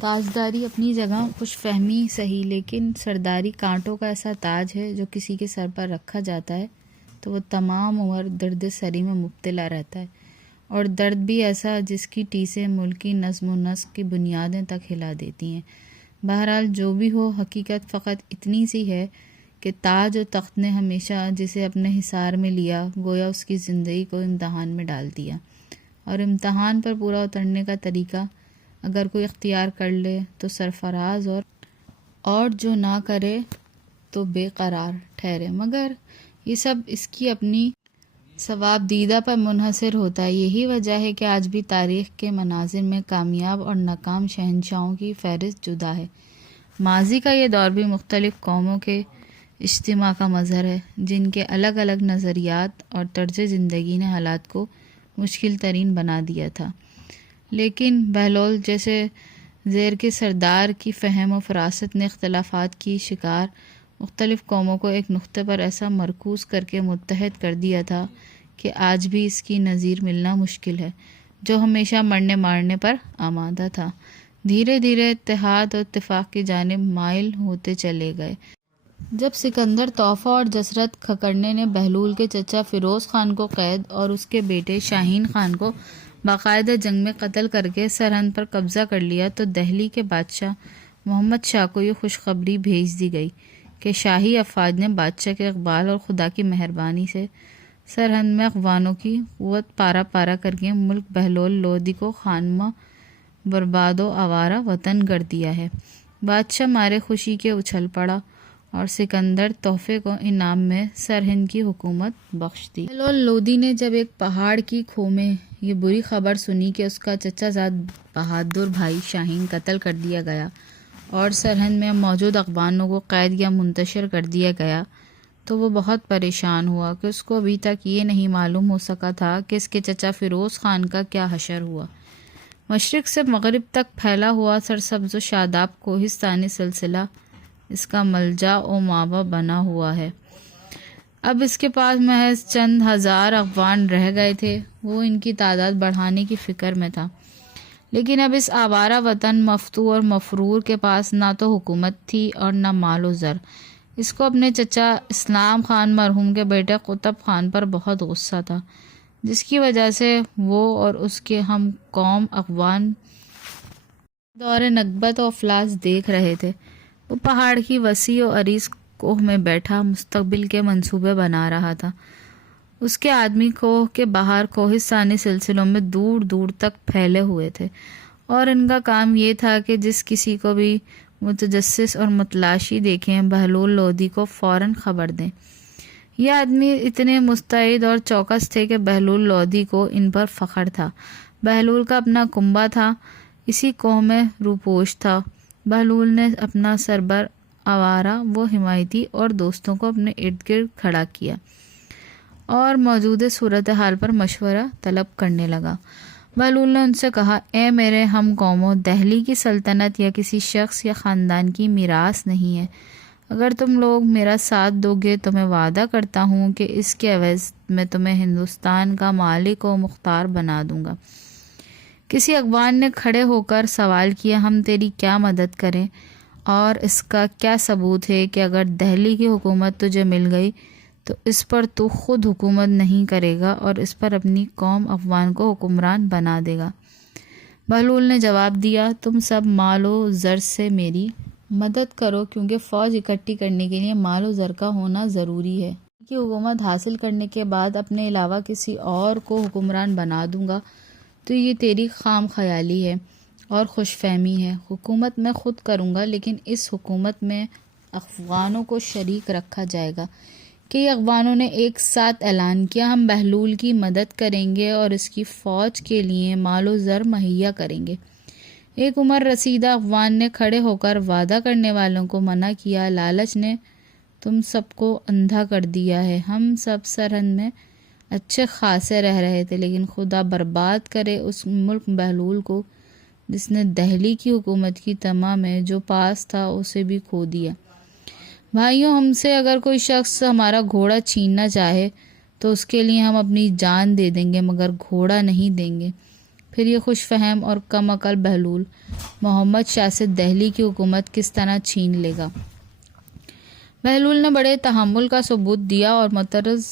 تاجداری اپنی جگہ خوش فہمی صحیح، لیکن سرداری کانٹوں کا ایسا تاج ہے جو کسی کے سر پر رکھا جاتا ہے تو وہ تمام عمر درد سری میں مبتلا رہتا ہے، اور درد بھی ایسا جس کی ٹیسیں ملکی نظم و نسق کی بنیادیں تک ہلا دیتی ہیں۔ بہرحال جو بھی ہو، حقیقت فقط اتنی سی ہے کہ تاج و تخت نے ہمیشہ جسے اپنے حصار میں لیا گویا اس کی زندگی کو امتحان میں ڈال دیا، اور امتحان پر پورا اترنے کا طریقہ اگر کوئی اختیار کر لے تو سرفراز اور جو نہ کرے تو بے قرار ٹھہرے، مگر یہ سب اس کی اپنی ثواب دیدہ پر منحصر ہوتا ہے۔ یہی وجہ ہے کہ آج بھی تاریخ کے مناظر میں کامیاب اور ناکام شہنشاہوں کی فہرست جدا ہے۔ ماضی کا یہ دور بھی مختلف قوموں کے اجتماع کا مظہر ہے، جن کے الگ الگ نظریات اور طرز زندگی نے حالات کو مشکل ترین بنا دیا تھا، لیکن بہلول جیسے زیر کے سردار کی فہم و فراست نے اختلافات کی شکار مختلف قوموں کو ایک نقطے پر ایسا مرکوز کر کے متحد کر دیا تھا کہ آج بھی اس کی نظیر ملنا مشکل ہے، جو ہمیشہ مرنے مارنے پر آمادہ تھا۔ دھیرے دھیرے اتحاد اور اتفاق کی جانب مائل ہوتے چلے گئے۔ جب سکندر طوفہ اور جسرت کھکرنے نے بہلول کے چچا فیروز خان کو قید اور اس کے بیٹے شاہین خان کو باقاعدہ جنگ میں قتل کر کے سرہند پر قبضہ کر لیا تو دہلی کے بادشاہ محمد شاہ کو یہ خوشخبری بھیج دی گئی کہ شاہی افواج نے بادشاہ کے اقبال اور خدا کی مہربانی سے سرہند میں افغانوں کی قوت پارا پارا کر کے ملک بہلول لودھی کو خانمہ برباد و آوارہ وطن کر دیا ہے۔ بادشاہ مارے خوشی کے اچھل پڑا اور سکندر تحفے کو انعام میں سرہند کی حکومت بخش دی۔ بہلول لودھی نے جب ایک پہاڑ کی کھو میں یہ بری خبر سنی کہ اس کا چچا زاد بہادر بھائی شاہین قتل کر دیا گیا اور سرہند میں موجود افغانوں کو قید یا منتشر کر دیا گیا تو وہ بہت پریشان ہوا کہ اس کو ابھی تک یہ نہیں معلوم ہو سکا تھا کہ اس کے چچا فیروز خان کا کیا حشر ہوا۔ مشرق سے مغرب تک پھیلا ہوا سرسبز و شاداب کوہستانی سلسلہ اس کا ملجا و ماوا بنا ہوا ہے۔ اب اس کے پاس محض چند ہزار افغان رہ گئے تھے، وہ ان کی تعداد بڑھانے کی فکر میں تھا، لیکن اب اس آوارہ وطن مفتو اور مفرور کے پاس نہ تو حکومت تھی اور نہ مال و زر۔ اس کو اپنے چچا اسلام خان مرحوم کے بیٹے قطب خان پر بہت غصہ تھا، جس کی وجہ سے وہ اور اس کے ہم قوم افغان دور نکبت و افلاس دیکھ رہے تھے۔ وہ پہاڑ کی وسیع و عریض کوہ میں بیٹھا مستقبل کے منصوبے بنا رہا تھا۔ اس کے آدمی کوہ کے باہر کوہستانی سلسلوں میں دور دور تک پھیلے ہوئے تھے، اور ان کا کام یہ تھا کہ جس کسی کو بھی متجسس اور متلاشی دیکھیں بہلول لودھی کو فوراً خبر دیں۔ یہ آدمی اتنے مستعد اور چوکس تھے کہ بہلول لودھی کو ان پر فخر تھا۔ بہلول کا اپنا کنبہ تھا، اسی کوہ میں روپوش تھا۔ بہلول نے اپنا سربر آوارہ و حمایتی اور دوستوں کو اپنے ارد گرد کھڑا کیا اور موجودہ صورتحال پر مشورہ طلب کرنے لگا۔ بہلول نے ان سے کہا، اے میرے ہم قوموں، دہلی کی سلطنت یا کسی شخص یا خاندان کی میراث نہیں ہے۔ اگر تم لوگ میرا ساتھ دو گے تو میں وعدہ کرتا ہوں کہ اس کے عوض میں تمہیں ہندوستان کا مالک و مختار بنا دوں گا۔ کسی افغان نے کھڑے ہو کر سوال کیا، ہم تیری کیا مدد کریں، اور اس کا کیا ثبوت ہے کہ اگر دہلی کی حکومت تجھے مل گئی تو اس پر تو خود حکومت نہیں کرے گا اور اس پر اپنی قوم افغان کو حکمران بنا دے گا؟ بہلول نے جواب دیا، تم سب مال و زر سے میری مدد کرو، کیونکہ فوج اکٹھی کرنے کے لیے مال و زر کا ہونا ضروری ہے۔ کہ حکومت حاصل کرنے کے بعد اپنے علاوہ کسی اور کو حکمران بنا دوں گا تو یہ تیری خام خیالی ہے اور خوش فہمی ہے۔ حکومت میں خود کروں گا، لیکن اس حکومت میں افغانوں کو شریک رکھا جائے گا۔ کہ یہ افغانوں نے ایک ساتھ اعلان کیا، ہم بہلول کی مدد کریں گے اور اس کی فوج کے لیے مال و زر مہیا کریں گے۔ ایک عمر رسیدہ افغان نے کھڑے ہو کر وعدہ کرنے والوں کو منع کیا، لالچ نے تم سب کو اندھا کر دیا ہے۔ ہم سب سرہند میں اچھے خاصے رہ رہے تھے، لیکن خدا برباد کرے اس ملک بہلول کو جس نے دہلی کی حکومت کی طمع میں جو پاس تھا اسے بھی کھو دیا۔ بھائیوں، ہم سے اگر کوئی شخص ہمارا گھوڑا چھیننا چاہے تو اس کے لیے ہم اپنی جان دے دیں گے، مگر گھوڑا نہیں دیں گے۔ پھر یہ خوش فہم اور کم عقل بہلول محمد شاہ سے دہلی کی حکومت کس طرح چھین لے گا؟ بہلول نے بڑے تحمل کا ثبوت دیا اور معترض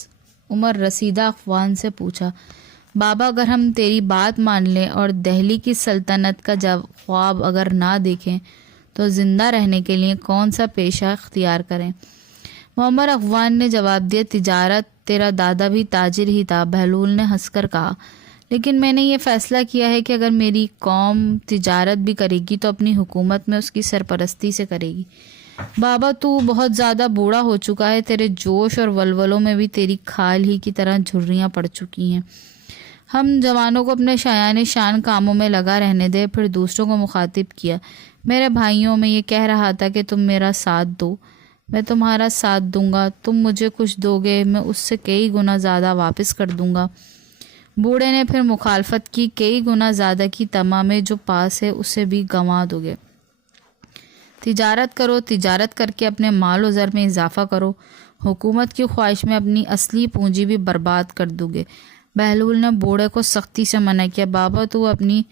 عمر رسیدہ اخوان سے پوچھا، بابا اگر ہم تیری بات مان لیں اور دہلی کی سلطنت کا خواب اگر نہ دیکھیں تو زندہ رہنے کے لیے کون سا پیشہ اختیار کریں؟ معمر اخوان نے جواب دیا، تجارت، تیرا دادا بھی تاجر ہی تھا۔ بہلول نے ہنس کر کہا، لیکن میں نے یہ فیصلہ کیا ہے کہ اگر میری قوم تجارت بھی کرے گی تو اپنی حکومت میں اس کی سرپرستی سے کرے گی۔ بابا تو بہت زیادہ بوڑھا ہو چکا ہے، تیرے جوش اور ولولوں میں بھی تیری کھال ہی کی طرح جھریاں پڑ چکی ہیں۔ ہم جوانوں کو اپنے شایان شان کاموں میں لگا رہنے دے۔ پھر دوسروں کو مخاطب کیا، میرے بھائیوں، میں یہ کہہ رہا تھا کہ تم میرا ساتھ دو، میں تمہارا ساتھ دوں گا، تم مجھے کچھ دو گے، میں اس سے کئی گنا زیادہ واپس کر دوں گا۔ بوڑھے نے پھر مخالفت کی، کئی گنا زیادہ کی تمام میں جو پاس ہے اسے بھی گنوا دو گے۔ تجارت کرو، تجارت کر کے اپنے مال و زر میں اضافہ کرو، حکومت کی خواہش میں اپنی اصلی پونجی بھی برباد کر دو گے۔ بہلول نے بوڑھے کو سختی سے منع کیا، بابا تو اپنی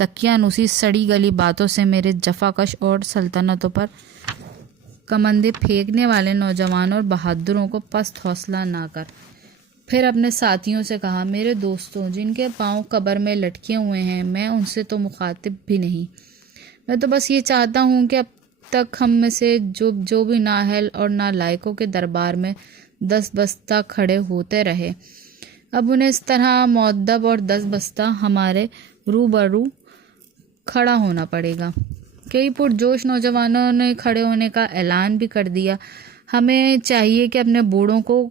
دقیانوسی سڑی گلی باتوں سے میرے جفاکش اور سلطنتوں پر کمندے پھینکنے والے نوجوانوں اور بہادروں کو پست حوصلہ نہ کر۔ پھر اپنے ساتھیوں سے کہا، میرے دوستوں، جن کے پاؤں قبر میں لٹکے ہوئے ہیں، میں ان سے تو مخاطب بھی نہیں، میں تو بس یہ چاہتا ہوں کہ اب تک ہم میں سے جو بھی نااہل اور نالائقوں کے دربار میں دست بستہ کھڑے ہوتے رہے، اب انہیں اس طرح مؤدب اور دست بستہ ہمارے روبرو کھڑا ہونا پڑے گا۔ کئی پرجوش نوجوانوں نے کھڑے ہونے کا اعلان بھی کر دیا۔ ہمیں چاہیے کہ اپنے بوڑھوں کو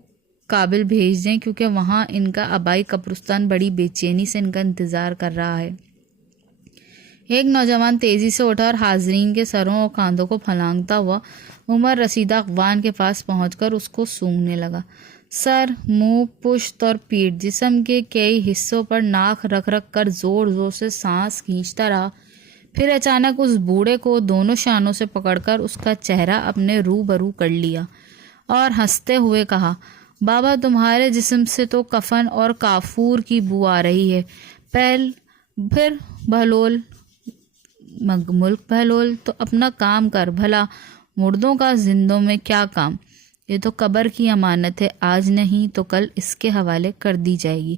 کابل بھیج دیں، کیونکہ وہاں ان کا آبائی قبرستان بڑی بے چینی سے ان کا انتظار کر رہا ہے۔ ایک نوجوان تیزی سے اٹھا اور حاضرین کے سروں اور کاندھوں کو پھلانگتا ہوا عمر رسیدہ اخوان کے پاس پہنچ کر اس کو سونگھنے لگا۔ سر، منہ، پشت اور پیٹھ، جسم کے کئی حصوں پر ناک رکھ رکھ کر زور زور سے سانس کھینچتا رہا۔ پھر اچانک اس بوڑھے کو دونوں شانوں سے پکڑ کر اس کا چہرہ اپنے روبرو کر لیا اور ہنستے ہوئے کہا، بابا تمہارے جسم سے تو کفن اور کافور کی بو آ رہی ہے۔ پھر بہلول، ملک بہلول، تو اپنا کام کر بھلا، مردوں کا زندوں میں کیا کام؟ یہ تو قبر کی امانت ہے، آج نہیں تو کل اس کے حوالے کر دی جائے گی۔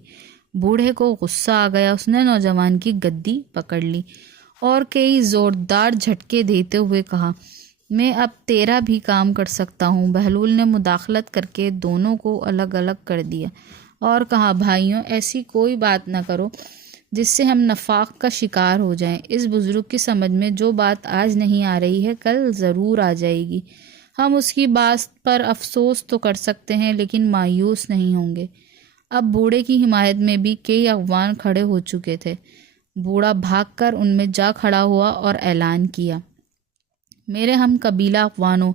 بوڑھے کو غصہ آ گیا، اس نے نوجوان کی گدی پکڑ لی اور کئی زوردار جھٹکے دیتے ہوئے کہا، میں اب تیرا بھی کام کر سکتا ہوں۔ بہلول نے مداخلت کر کے دونوں کو الگ الگ کر دیا اور کہا، بھائیوں، ایسی کوئی بات نہ کرو جس سے ہم نفاق کا شکار ہو جائیں۔ اس بزرگ کی سمجھ میں جو بات آج نہیں آ رہی ہے، کل ضرور آ جائے گی۔ ہم اس کی بات پر افسوس تو کر سکتے ہیں لیکن مایوس نہیں ہوں گے۔ اب بوڑھے کی حمایت میں بھی کئی اخوان کھڑے ہو چکے تھے۔ بوڑھا بھاگ کر ان میں جا کھڑا ہوا اور اعلان کیا، میرے ہم قبیلہ اخوانوں،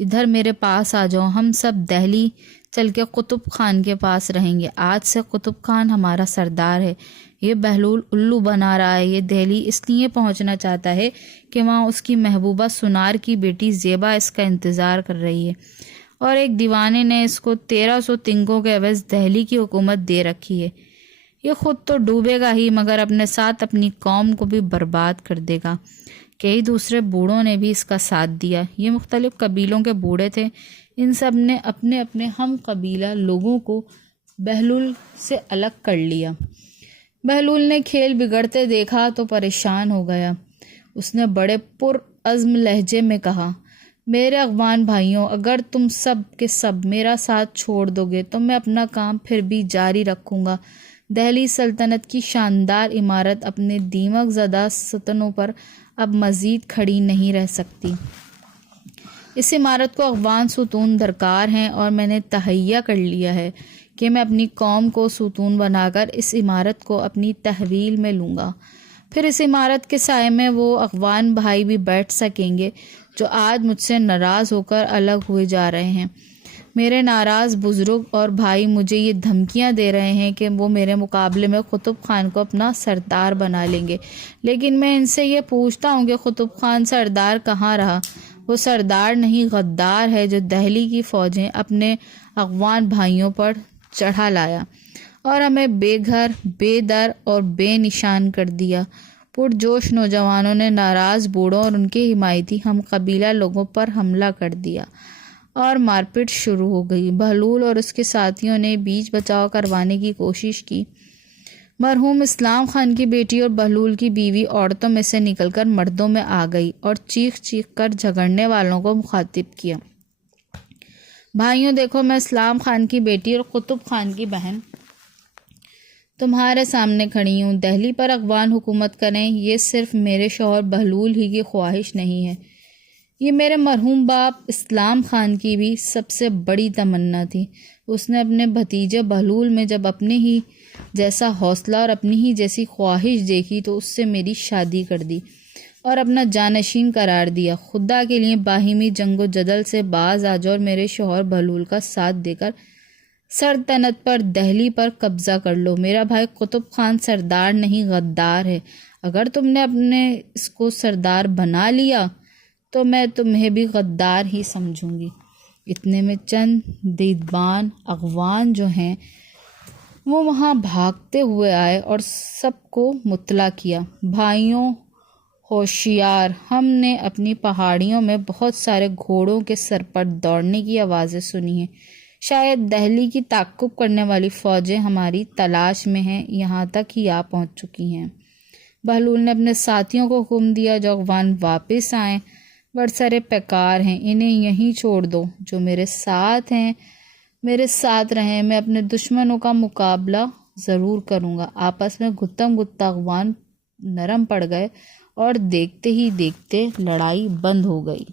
ادھر میرے پاس آ جاؤ، ہم سب دہلی چل کے قطب خان کے پاس رہیں گے۔ آج سے قطب خان ہمارا سردار ہے۔ یہ بہلول الو بنا رہا ہے، یہ دہلی اس لیے پہنچنا چاہتا ہے کہ وہاں اس کی محبوبہ سنار کی بیٹی زیبا اس کا انتظار کر رہی ہے، اور ایک دیوانے نے اس کو 1300 تنگوں کے عوض دہلی کی حکومت دے رکھی ہے۔ یہ خود تو ڈوبے گا ہی، مگر اپنے ساتھ اپنی قوم کو بھی برباد کر دے گا۔ کئی دوسرے بوڑھوں نے بھی اس کا ساتھ دیا۔ یہ مختلف قبیلوں کے بوڑھے تھے، ان سب نے اپنے اپنے ہم قبیلہ لوگوں کو بہلول سے الگ کر لیا۔ بہلول نے کھیل بگڑتے دیکھا تو پریشان ہو گیا۔ اس نے بڑے پرعزم لہجے میں کہا، میرے اخوان بھائیوں، اگر تم سب کے سب میرا ساتھ چھوڑ دو گے تو میں اپنا کام پھر بھی جاری رکھوں گا۔ دہلی سلطنت کی شاندار عمارت اپنے دیمک زدہ ستونوں پر اب مزید کھڑی نہیں رہ سکتی۔ اس عمارت کو اخوان ستون درکار ہیں اور میں نے تہیہ کر لیا ہے کہ میں اپنی قوم کو ستون بنا کر اس عمارت کو اپنی تحویل میں لوں گا۔ پھر اس عمارت کے سائے میں وہ اخوان بھائی بھی بیٹھ سکیں گے جو آج مجھ سے ناراض ہو کر الگ ہوئے جا رہے ہیں۔ میرے ناراض بزرگ اور بھائی مجھے یہ دھمکیاں دے رہے ہیں کہ وہ میرے مقابلے میں قطب خان کو اپنا سردار بنا لیں گے، لیکن میں ان سے یہ پوچھتا ہوں کہ قطب خان سردار کہاں رہا؟ وہ سردار نہیں، غدار ہے جو دہلی کی فوجیں اپنے اخوان بھائیوں پر چڑھا لایا اور ہمیں بے گھر، بے در اور بے نشان کر دیا۔ پرجوش نوجوانوں نے ناراض بوڑھوں اور ان کے حمایتی ہم قبیلہ لوگوں پر حملہ کر دیا اور مار پیٹ شروع ہو گئی۔ بہلول اور اس کے ساتھیوں نے بیچ بچاؤ کروانے کی کوشش کی۔ مرحوم اسلام خان کی بیٹی اور بہلول کی بیوی عورتوں میں سے نکل کر مردوں میں آ گئی اور چیخ چیخ کر جھگڑنے والوں کو مخاطب کیا، بھائیوں دیکھو، میں اسلام خان کی بیٹی اور قطب خان کی بہن تمہارے سامنے کھڑی ہوں۔ دہلی پر افغان حکومت کریں، یہ صرف میرے شوہر بہلول ہی کی خواہش نہیں ہے، یہ میرے مرحوم باپ اسلام خان کی بھی سب سے بڑی تمنا تھی۔ اس نے اپنے بھتیجے بہلول میں جب اپنے ہی جیسا حوصلہ اور اپنی ہی جیسی خواہش دیکھی تو اس سے میری شادی کر دی اور اپنا جانشین قرار دیا۔ خدا کے لیے باہمی جنگ و جدل سے باز آ جاؤ اور میرے شوہر بہلول کا ساتھ دے کر سلطنت پر، دہلی پر قبضہ کر لو۔ میرا بھائی قطب خان سردار نہیں، غدار ہے۔ اگر تم نے اپنے اس کو سردار بنا لیا تو میں تمہیں بھی غدار ہی سمجھوں گی۔ اتنے میں چند دیدبان اغوان جو ہیں وہ وہاں بھاگتے ہوئے آئے اور سب کو مطلع کیا، بھائیوں ہوشیار، ہم نے اپنی پہاڑیوں میں بہت سارے گھوڑوں کے سر پر دوڑنے کی آوازیں سنی ہیں، شاید دہلی کی تعقب کرنے والی فوجیں ہماری تلاش میں ہیں، یہاں تک ہی آ پہنچ چکی ہیں۔ بہلول نے اپنے ساتھیوں کو حکم دیا، جو اغوان واپس آئیں برسرے پیکار ہیں، انہیں یہیں چھوڑ دو، جو میرے ساتھ ہیں میرے ساتھ رہیں، میں اپنے دشمنوں کا مقابلہ ضرور کروں گا۔ آپس میں گتم گتا اغوان نرم پڑ گئے اور دیکھتے ہی دیکھتے لڑائی بند ہو گئی۔